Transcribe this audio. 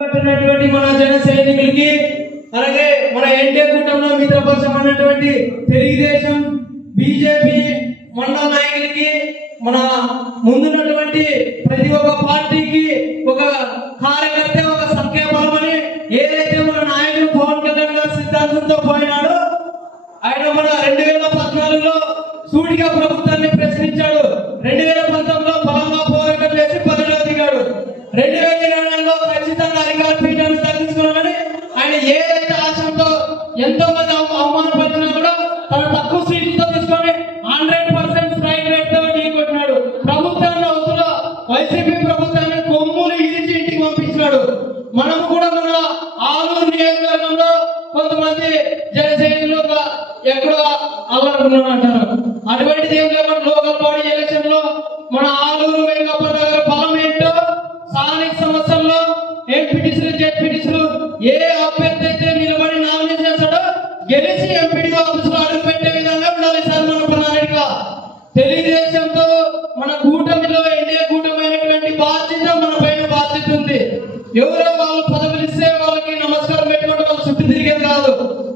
మన జన సైనికులకి అలాగే మన ఎన్డీఏ కూటమిలో మిత్రపక్షం అన్నటువంటి తెలుగుదేశం బీజేపీ మండల నాయకులకి మన ముందున్నటువంటి ప్రతి ఒక్క పార్టీకి ఒక కార్యకర్త ఒక సంఖ్యాబలమని ఏదైతే మన నాయకుడు పవన్ కళ్యాణ్ గారి సిద్ధాంతంతో పోయినాడో ఆయన మన 2014లో సూటిగా ప్రభుత్వాన్ని ప్రశ్నించాడు. 2019లో బలంగా పోరాటం చేసి పదవిలో దిగాడు. 2020లో ఖచ్చితంగా అధికార పీఠాన్ని దక్కించుకున్నాడని ఆయన ఏదైతే ఆశంతో ఎంతో మంది అవమానపరిచినా కూడా తన తక్కువ సీట్లతో తీసుకొని 100% స్ట్రైక్ రేట్ తో ఢీకొట్టినాడు. ప్రభుత్వాన్ని అవతల వైసీపీ ప్రభుత్వాన్ని కొమ్ములు ఇరిచి ఇంటికి పంపించినాడు. మనం కూడా మన ఆలూరు నియోజకవర్గంలో కొంతమంది జనసైనికులు ఎక్కడో అల్లనుకున్నాడు అంటారు. అటువంటిది ఏం లేకుండా లోకల్ బాడీ ఎలక్షన్ లో మన ఆలూరు వెంకప్ప దగ్గర బలం ఏంటో స్థానిక సంస్థల్లో ఎంపీటీసీలు జెడ్పీటీసీలు ఏ అభ్యర్థి అయితే నిలబడి నామినేషన్ చేస్తాడో గెలిచి ఎంపీడీ ఆఫీసులో అడుగు పెట్టే విధంగా ఉండాలి సార్ మన ప్రణాళిక. తెలుగుదేశంతో మన కూటమిలో ఎన్డీఏ కూటమి అయినటువంటి బాధ్యత మన పైన బాధ్యత ఉంది. ఎవరు